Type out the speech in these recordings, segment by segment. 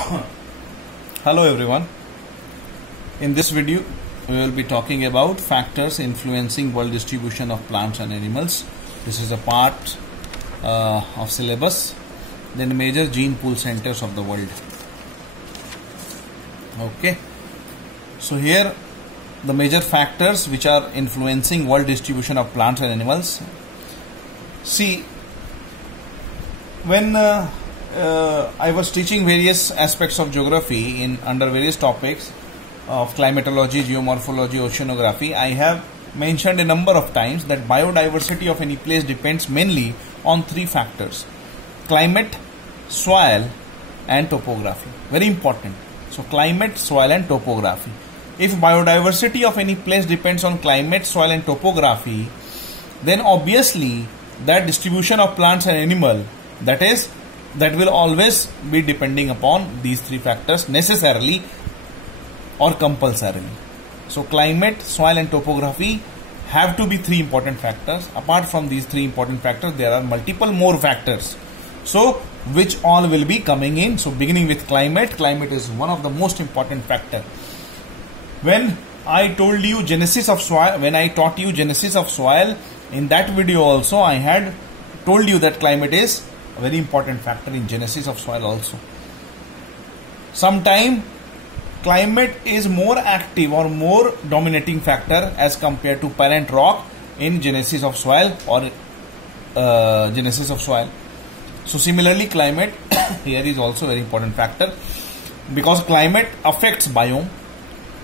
Hello everyone. In this video we will be talking about factors influencing world distribution of plants and animals. This is a part of syllabus. Then major gene pool centers of the world. Okay. So here the major factors which are influencing world distribution of plants and animals. See, when I was teaching various aspects of geography under various topics of climatology, geomorphology, oceanography, I have mentioned a number of times that biodiversity of any place depends mainly on three factors: climate, soil and topography. Very important. So climate, soil and topography. If biodiversity of any place depends on climate, soil and topography, then obviously that distribution of plants and animal, that will always be depending upon these three factors necessarily or compulsorily. So climate, soil and topography have to be three important factors. Apart from these three important factors, there are multiple more factors, so which all will be coming in. So beginning with climate is one of the most important factor. When I told you genesis of soil, when I taught you genesis of soil, in that video also I had told you that climate is a very important factor in genesis of soil also. Sometimes climate is more active or more dominating factor as compared to parent rock in genesis of soil or genesis of soil. So similarly climate here is also a very important factor, because climate affects biome.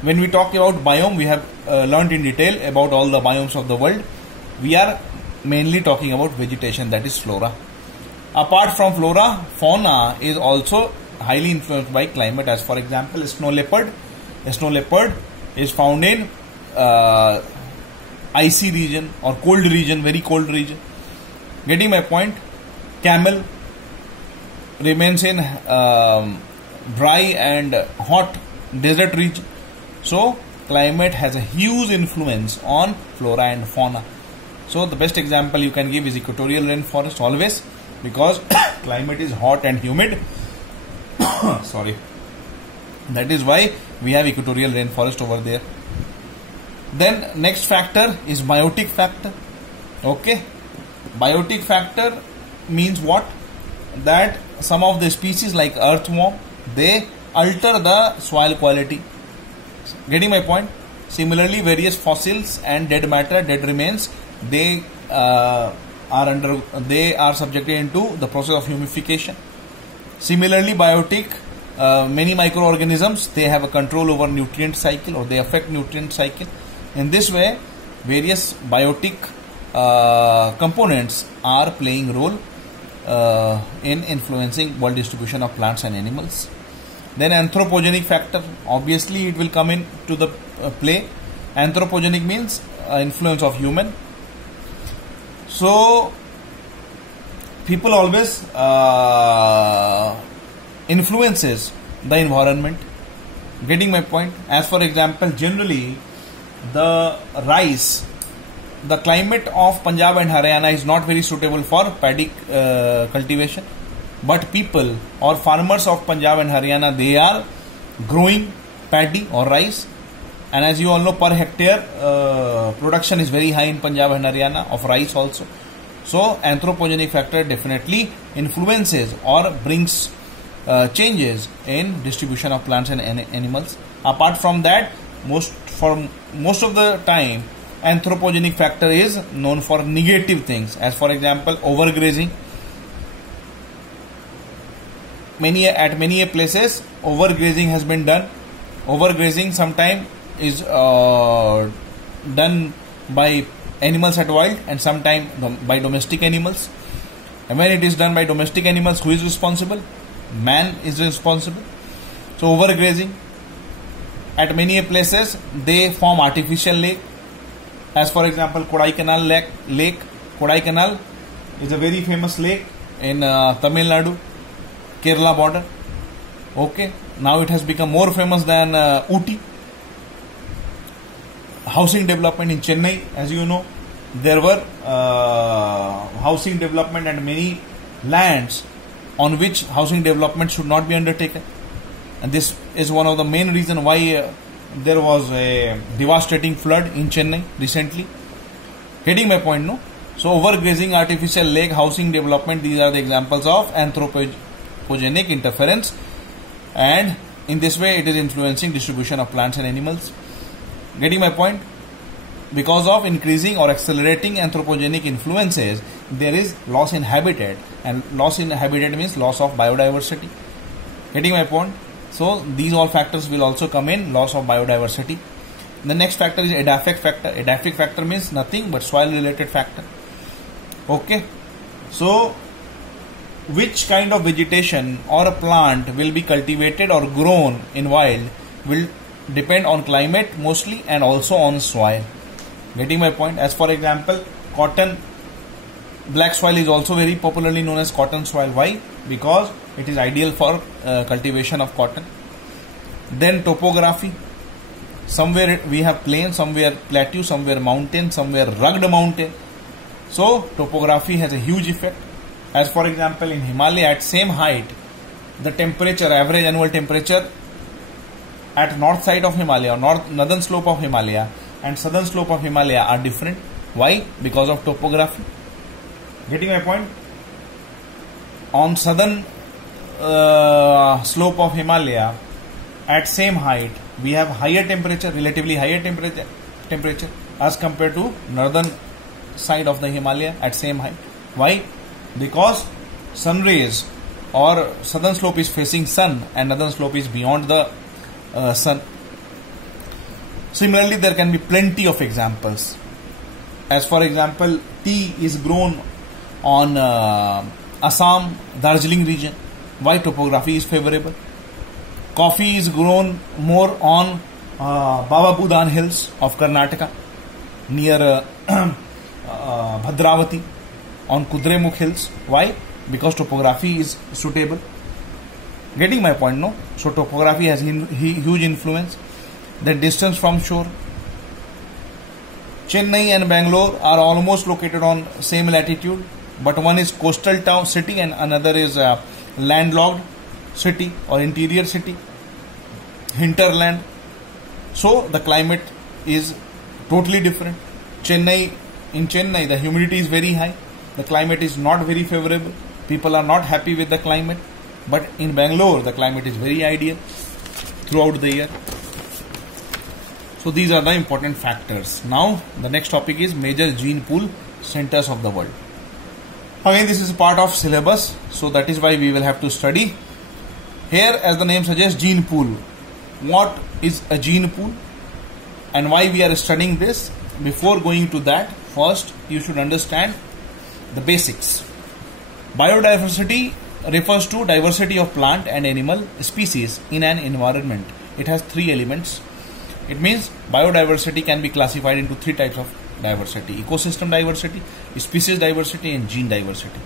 When we talk about biome, we have learnt in detail about all the biomes of the world. We are mainly talking about vegetation, that is flora. Apart from flora, fauna is also highly influenced by climate. As for example, snow leopard. A snow leopard is found in icy region or cold region, very cold region. Getting my point? Camel remains in dry and hot desert region. So climate has a huge influence on flora and fauna. So the best example you can give is equatorial rainforest always, because climate is hot and humid. Sorry. That is why we have equatorial rainforest over there. Then next factor is biotic factor. Okay. Biotic factor means what? That some of the species like earthworm, they alter the soil quality. Getting my point? Similarly, various fossils and dead matter, dead remains, they are subjected into the process of humification. Similarly, biotic, many microorganisms, they have a control over nutrient cycle, or they affect nutrient cycle. In this way, various biotic components are playing role in influencing world distribution of plants and animals. Then anthropogenic factor, obviously it will come into the play. Anthropogenic means influence of human. So people always influences the environment. Getting my point? As for example, generally the rice, the climate of Punjab and Haryana is not very suitable for paddy cultivation, but people or farmers of Punjab and Haryana, they are growing paddy or rice, and as you all know, per hectare production is very high in Punjab and Haryana of rice also. So anthropogenic factor definitely influences or brings changes in distribution of plants and animals. Apart from that, most of the time anthropogenic factor is known for negative things. As for example, overgrazing. At many places overgrazing has been done. Overgrazing sometimes is done by animals at wild and sometimes by domestic animals. And when it is done by domestic animals, who is responsible? Man is responsible. So overgrazing. At many places they form artificial lake. As for example, Kodaikanal lake. Kodaikanal is a very famous lake in Tamil Nadu, Kerala border. Okay. Now it has become more famous than Ooty. Housing development in Chennai, as you know, there were housing development and many lands on which housing development should not be undertaken. and this is one of the main reason why there was a devastating flood in Chennai recently. Getting my point, no? So overgrazing, artificial lake, housing development, these are the examples of anthropogenic interference, and in this way it is influencing distribution of plants and animals. Getting my point? Because of increasing or accelerating anthropogenic influences, there is loss in habitat, and loss in habitat means loss of biodiversity. Getting my point? So these all factors will also come in, loss of biodiversity. The next factor is edaphic factor. Edaphic factor means nothing but soil related factor. Okay. So which kind of vegetation or a plant will be cultivated or grown in wild will depend on climate mostly, and also on soil. Getting my point? As for example, cotton, black soil is also very popularly known as cotton soil. Why? Because it is ideal for cultivation of cotton. Then topography. Somewhere we have plain, somewhere plateau, somewhere mountain, somewhere rugged mountain. So topography has a huge effect. As for example, in Himalaya at same height, the temperature, average annual temperature at north side of Himalaya, northern slope of Himalaya and southern slope of Himalaya are different. Why? Because of topography. Getting my point? On southern slope of Himalaya, at same height, we have higher temperature, relatively higher temperature as compared to northern side of the Himalaya at same height. Why? Because sun rays, or southern slope is facing sun and northern slope is beyond the sun. Similarly, there can be plenty of examples. As for example, tea is grown on Assam, Darjeeling region. Why? Topography is favorable. Coffee is grown more on Baba Budan hills of Karnataka, near Bhadravati, on Kudremukh hills. Why? Because topography is suitable. Getting my point, no? So topography has huge influence. The distance from shore. Chennai and Bangalore are almost located on same latitude, but one is coastal town city and another is landlocked city or interior city, hinterland. So the climate is totally different. In Chennai, the humidity is very high. The climate is not very favorable. People are not happy with the climate. But in Bangalore, the climate is very ideal throughout the year. So these are the important factors. Now the next topic is major gene pool centers of the world. Again, this is part of syllabus, so that is why we will have to study. Here, as the name suggests, gene pool. What is a gene pool and why we are studying this? Before going to that, first you should understand the basics. Biodiversity refers to diversity of plant and animal species in an environment. It has three elements. It means biodiversity can be classified into three types of diversity: ecosystem diversity, species diversity, and gene diversity.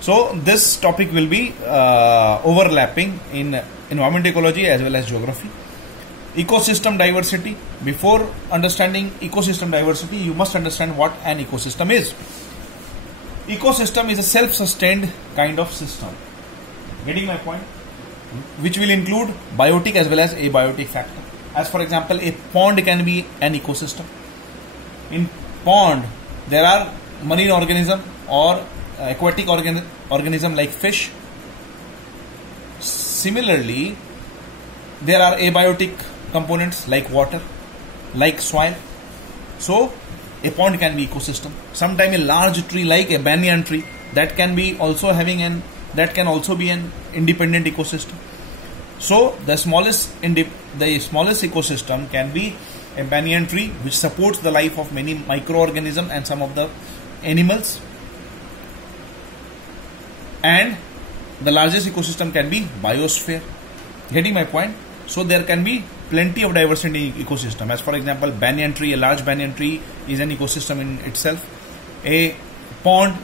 So this topic will be overlapping in environment ecology as well as geography. Ecosystem diversity. Before understanding ecosystem diversity, you must understand what an ecosystem is. Ecosystem is a self-sustained kind of system. Getting my point? Which will include biotic as well as abiotic factor. As for example, a pond can be an ecosystem. In pond, there are marine organism or aquatic organism like fish. Similarly, there are abiotic components like water, like soil. So a pond can be ecosystem. Sometimes a large tree like a banyan tree that can be also having be an independent ecosystem. So the smallest ecosystem can be a banyan tree, which supports the life of many microorganisms and some of the animals. And the largest ecosystem can be biosphere. Getting my point? So there can be plenty of diversity in ecosystem. As for example, banyan tree, a large banyan tree is an ecosystem in itself. A pond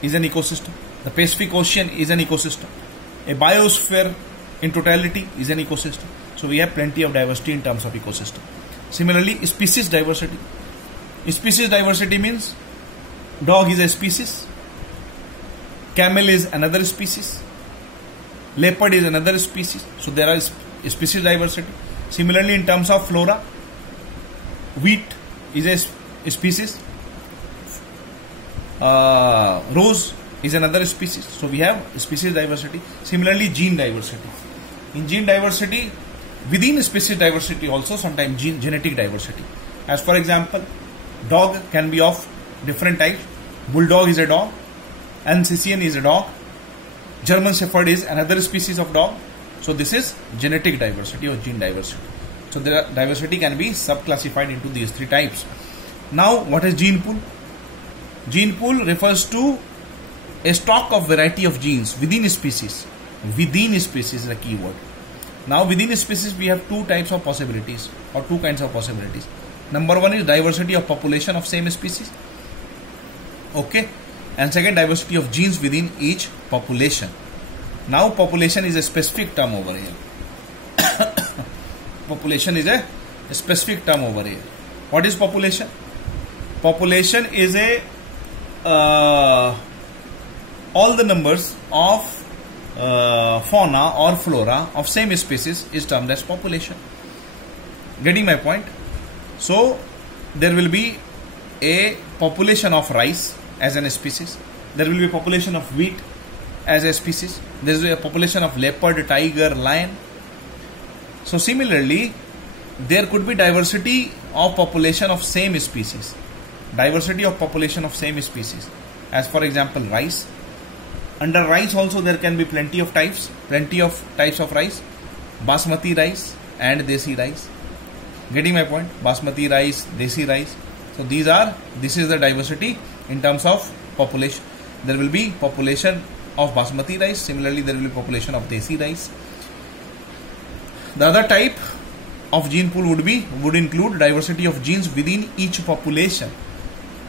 is an ecosystem. The Pacific Ocean is an ecosystem. A biosphere in totality is an ecosystem. So we have plenty of diversity in terms of ecosystem. Similarly, species diversity. Species diversity means dog is a species, camel is another species, leopard is another species. So there are species diversity. Similarly, in terms of flora, wheat is a species, rose is another species. So we have species diversity. Similarly, gene diversity. In gene diversity, within species diversity also sometimes genetic diversity. As for example, dog can be of different types. Bulldog is a dog, Alsatian is a dog, German Shepherd is another species of dog. So this is genetic diversity or gene diversity. So the diversity can be subclassified into these three types. Now, what is gene pool? Gene pool refers to a stock of variety of genes within a species. Within species is the key word. Now, within a species, we have two types of possibilities or two kinds of possibilities. Number one is diversity of population of same species. Okay. And second, diversity of genes within each population. Now, population is a specific term over here. Population is a specific term over here. What is population? Population is a all the numbers of fauna or flora of same species is termed as population. Getting my point? So there will be a population of rice as an species. There will be a population of wheat as a species. There is a population of leopard, tiger, lion. So similarly, there could be diversity of population of same species. Diversity of population of same species. As for example, rice. Under rice also there can be plenty of types of rice. Basmati rice and Desi rice. Getting my point? Basmati rice, Desi rice. So this is the diversity in terms of population. There will be population of Basmati rice. Similarly, there will be population of Desi rice. The other type of gene pool would include diversity of genes within each population.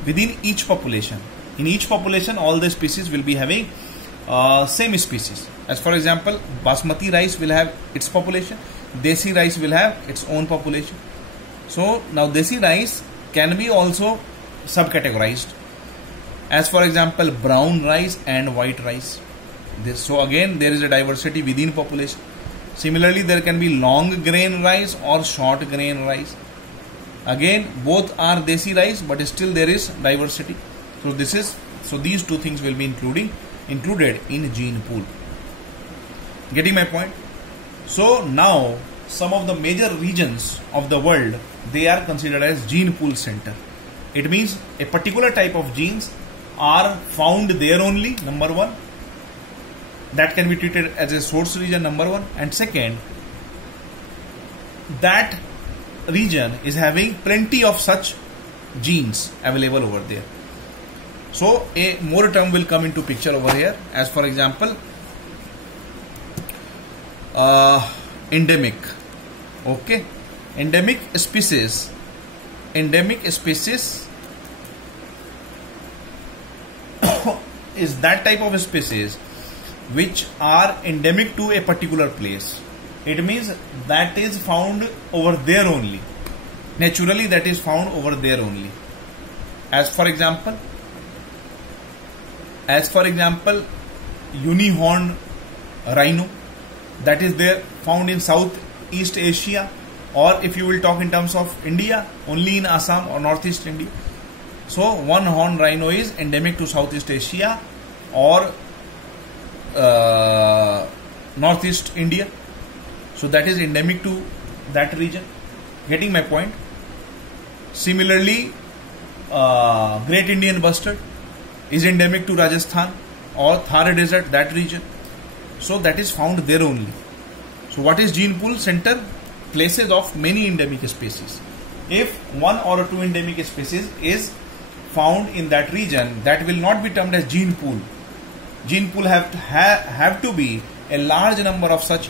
Within each population. In each population, all the species will be having same species. As for example, Basmati rice will have its population. Desi rice will have its own population. So now Desi rice can be also subcategorized. As for example, brown rice and white rice. So again, there is a diversity within population. Similarly, there can be long grain rice or short grain rice. Again, both are Desi rice, but still there is diversity. So these two things will be included in gene pool. Getting my point? So now some of the major regions of the world, they are considered as gene pool center. It means a particular type of genes are found there only, number one. That can be treated as a source region, number one. And second, that region is having plenty of such genes available over there. So a more term will come into picture over here. As for example, endemic. Okay, endemic species is that type of species which are endemic to a particular place. It means that is found over there only. Naturally, that is found over there only. As for example, unicorn rhino, that is there found in Southeast Asia, or if you will talk in terms of India, only in Assam or Northeast India. So one horn rhino is endemic to Southeast Asia or Northeast India. So that is endemic to that region. Getting my point? Similarly, Great Indian Bustard is endemic to Rajasthan or Thar Desert, that region. So that is found there only. So what is gene pool center? Places of many endemic species. If one or two endemic species is found in that region, that will not be termed as gene pool. Gene pool have to be a large number of such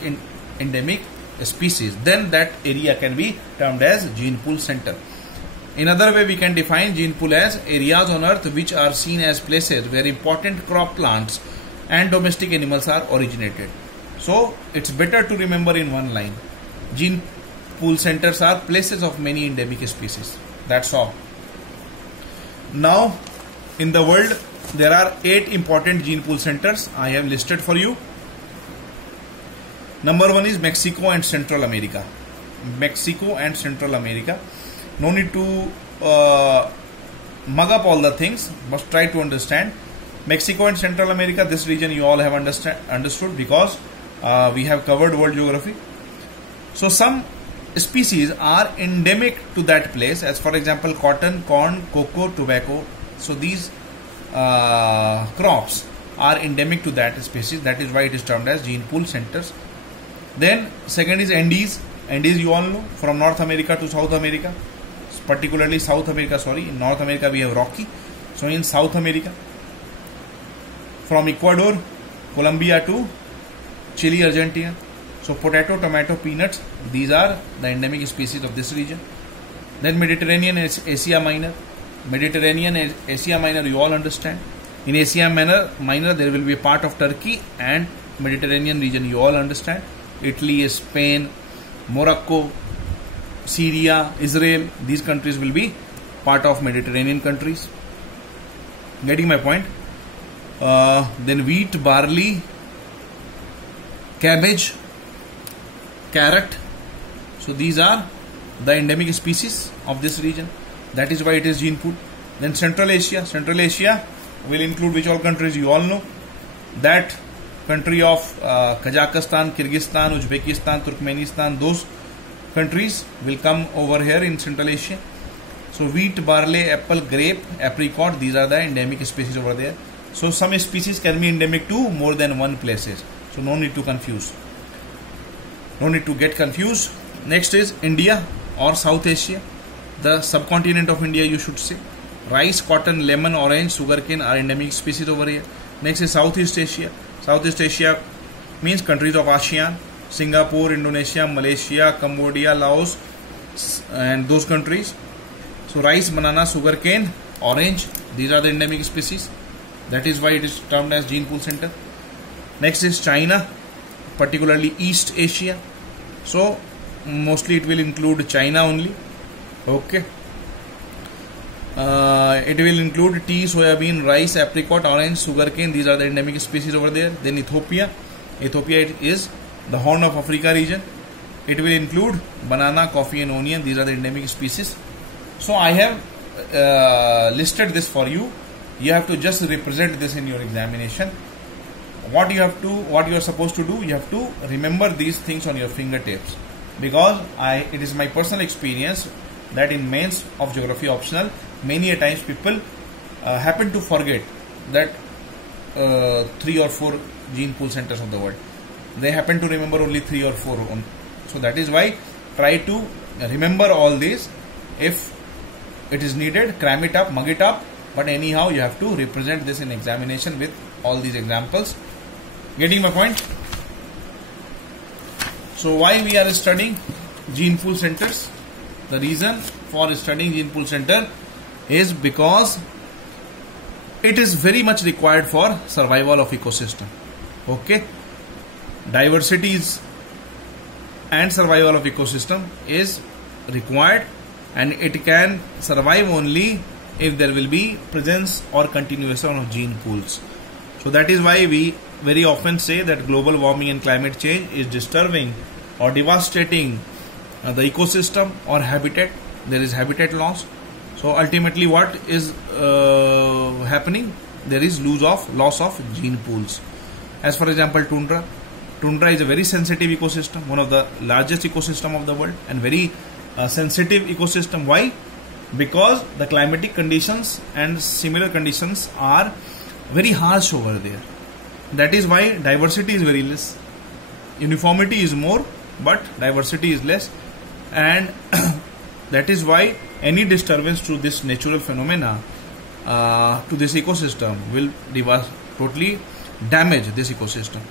endemic species. Then that area can be termed as gene pool center. In other way, we can define gene pool as areas on earth which are seen as places where important crop plants and domestic animals are originated. So it's better to remember in one line. Gene pool centers are places of many endemic species. That's all. Now, in the world, there are 8 important gene pool centers I have listed for you. Number one is Mexico and Central America. Mexico and Central America. No need to mug up all the things, but try to understand. Mexico and Central America, this region you all have understood because we have covered world geography. So some species are endemic to that place, as for example cotton, corn, cocoa, tobacco. So these crops are endemic to that species. That is why it is termed as gene pool centers. Then second is Andes. Andes you all know, from North America to South America, particularly South America, sorry. In North America we have Rocky. So in South America, from Ecuador, Colombia to Chile, Argentina. So potato, tomato, peanuts, these are the endemic species of this region. Then Mediterranean is Asia Minor. Mediterranean is Asia Minor, you all understand. In Asia Minor there will be a part of Turkey and Mediterranean region, you all understand. Italy, Spain, Morocco, Syria, Israel, these countries will be part of Mediterranean countries. Getting my point? Then wheat, barley, cabbage, carrot. So these are the endemic species of this region. That is why it is gene pool. Then Central Asia. Central Asia will include which all countries you all know. That country of Kazakhstan, Kyrgyzstan, Uzbekistan, Turkmenistan, those countries will come over here in Central Asia. So wheat, barley, apple, grape, apricot, these are the endemic species over there. So some species can be endemic to more than one places. So no need to confuse. No need to get confused. Next is India or South Asia. The subcontinent of India you should say. Rice, cotton, lemon, orange, sugarcane are endemic species over here. Next is Southeast Asia. Southeast Asia means countries of ASEAN, Singapore, Indonesia, Malaysia, Cambodia, Laos, and those countries. So rice, banana, sugarcane, orange, these are the endemic species. That is why it is termed as gene pool center. Next is China, particularly East Asia. So mostly it will include China only. Okay. It will include tea, soybean, rice, apricot, orange, sugarcane. These are the endemic species over there. Then Ethiopia. Ethiopia is the Horn of Africa region. It will include banana, coffee and onion. These are the endemic species. So I have listed this for you. You have to just represent this in your examination. What you are supposed to do, you have to remember these things on your fingertips, because it is my personal experience that in mains of geography optional, many a times people happen to forget that 3 or 4 gene pool centers of the world. They happen to remember only 3 or 4. So that is why try to remember all these. If it is needed, cram it up, mug it up. But anyhow, you have to represent this in examination with all these examples. Getting my point? So why we are studying gene pool centers? The reason for studying gene pool center is because it is very much required for survival of ecosystem. Okay, diversities and survival of ecosystem is required, and it can survive only if there will be presence or continuation of gene pools. So that is why we very often say that global warming and climate change is disturbing or devastating the ecosystem or habitat. There is habitat loss. So ultimately what is happening? There is loss of gene pools. As for example, tundra. Tundra is a very sensitive ecosystem, one of the largest ecosystem of the world, and very sensitive ecosystem. Why? Because the climatic conditions and similar conditions are very harsh over there. That is why diversity is very less. Uniformity is more, but diversity is less, and that is why any disturbance to this natural phenomena, to this ecosystem, will totally damage this ecosystem.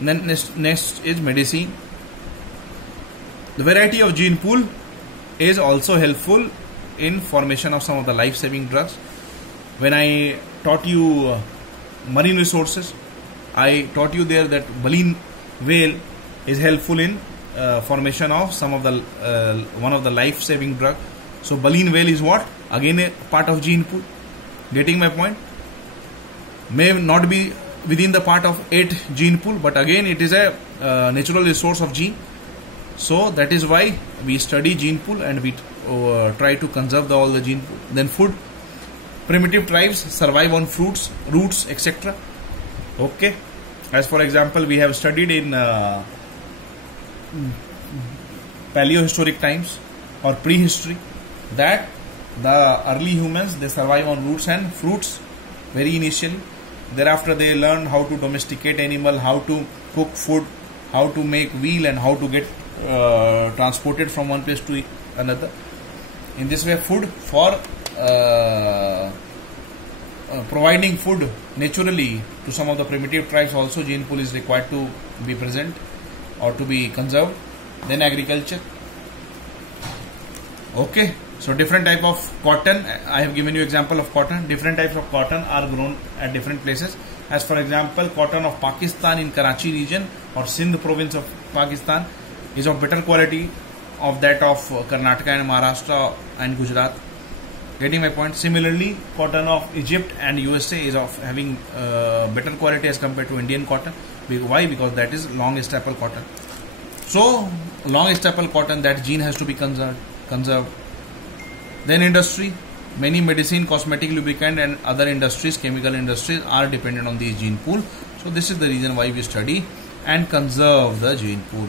Then next is medicine. The variety of gene pool is also helpful in formation of some of the life-saving drugs. When I taught you marine resources, I taught you there that baleen whale is helpful in formation of some of the one of the life-saving drug. So baleen whale is what? Again a part of gene pool. Getting my point? May not be within the part of 8 gene pool, but again it is a natural resource of gene. So that is why we study gene pool and we try to conserve all the gene pool. Then food. Primitive tribes survive on fruits, roots, etc. Okay. As for example, we have studied in paleohistoric times or prehistory that the early humans, they survive on roots and fruits very initially. Thereafter they learn how to domesticate animal, how to cook food, how to make wheel, and how to get transported from one place to another. In this way, food for providing food naturally to some of the primitive tribes also gene pool is required to be present or to be conserved. Then agriculture. Okay, so different type of cotton. I have given you example of cotton. Different types of cotton are grown at different places. As for example, cotton of Pakistan in Karachi region or Sindh province of Pakistan is of better quality of that of Karnataka and Maharashtra and Gujarat. Getting my point? Similarly, cotton of Egypt and USA is of having better quality as compared to Indian cotton. Why? Because that is long staple cotton. So, long staple cotton, that gene has to be conserved. Then industry. Many medicine, cosmetic, lubricant and other industries, chemical industries are dependent on the gene pool. So, this is the reason why we study and conserve the gene pool.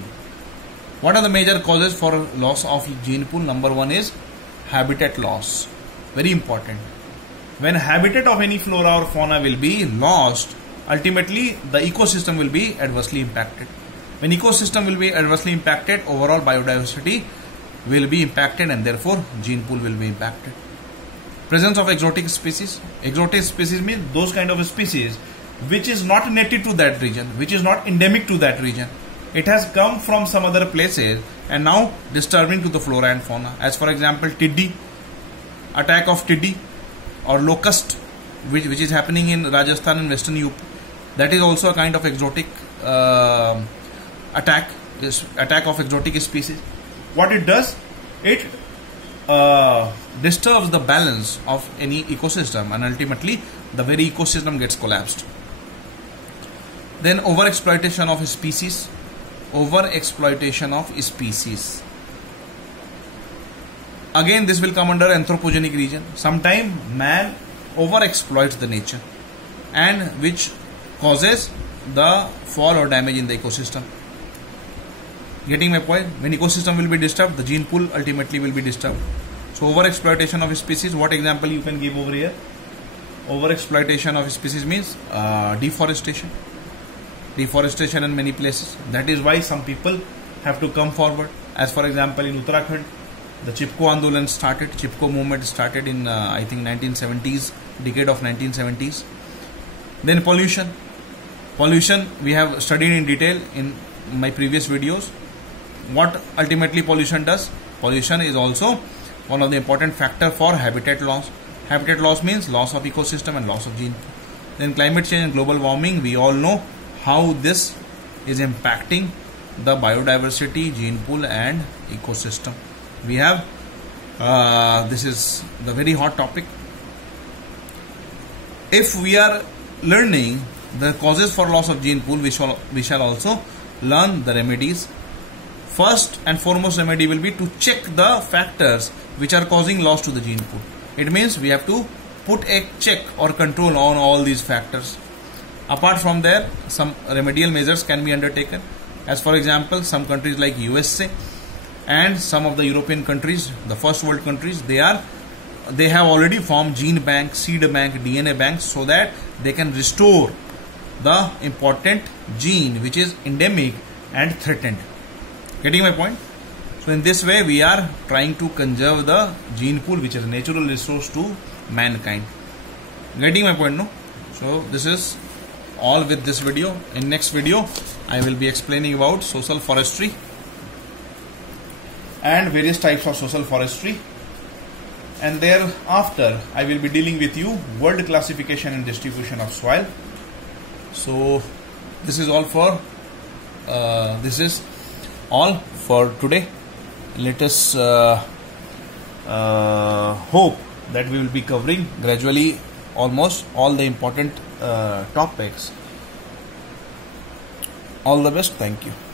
What are the major causes for loss of gene pool? Number one is habitat loss. Very important. When habitat of any flora or fauna will be lost, ultimately the ecosystem will be adversely impacted. When ecosystem will be adversely impacted, overall biodiversity will be impacted and therefore gene pool will be impacted. Presence of exotic species. Exotic species means those kind of species which is not native to that region, which is not endemic to that region. It has come from some other places and now disturbing to the flora and fauna. As for example, tiddy, attack of tiddy or locust, which is happening in Rajasthan and Western UP. That is also a kind of exotic attack of exotic species. What it does, it disturbs the balance of any ecosystem and ultimately the very ecosystem gets collapsed. Then overexploitation of species. Overexploitation of species. Again, this will come under anthropogenic region. Sometimes man overexploits the nature and which causes the fall or damage in the ecosystem. Getting my point? When ecosystem will be disturbed, the gene pool ultimately will be disturbed. So overexploitation of species, what example you can give over here? Overexploitation of species means deforestation. Deforestation in many places. That is why some people have to come forward. As for example, in Uttarakhand, the Chipko Andolan started. Chipko movement started in I think 1970s, decade of 1970s. Then pollution. Pollution we have studied in detail in my previous videos. What ultimately pollution does? Pollution is also one of the important factor for habitat loss. Habitat loss means loss of ecosystem and loss of gene. Then climate change and global warming. We all know how this is impacting the biodiversity, gene pool and ecosystem. We have this is the very hot topic. If we are learning the causes for loss of gene pool, we shall also learn the remedies. First and foremost remedy will be to check the factors which are causing loss to the gene pool. It means we have to put a check or control on all these factors. Apart from there, some remedial measures can be undertaken. As for example, some countries like USA and some of the European countries, the first world countries, they have already formed gene bank, seed bank, DNA banks so that they can restore the important gene which is endemic and threatened. Getting my point? So in this way we are trying to conserve the gene pool which is a natural resource to mankind. Getting my point, no? So this is all with this video. In next video I will be explaining about social forestry and various types of social forestry, and thereafter I will be dealing with you world classification and distribution of soil. So this is all for today. Let us hope that we will be covering gradually almost all the important topics All the best. Thank you.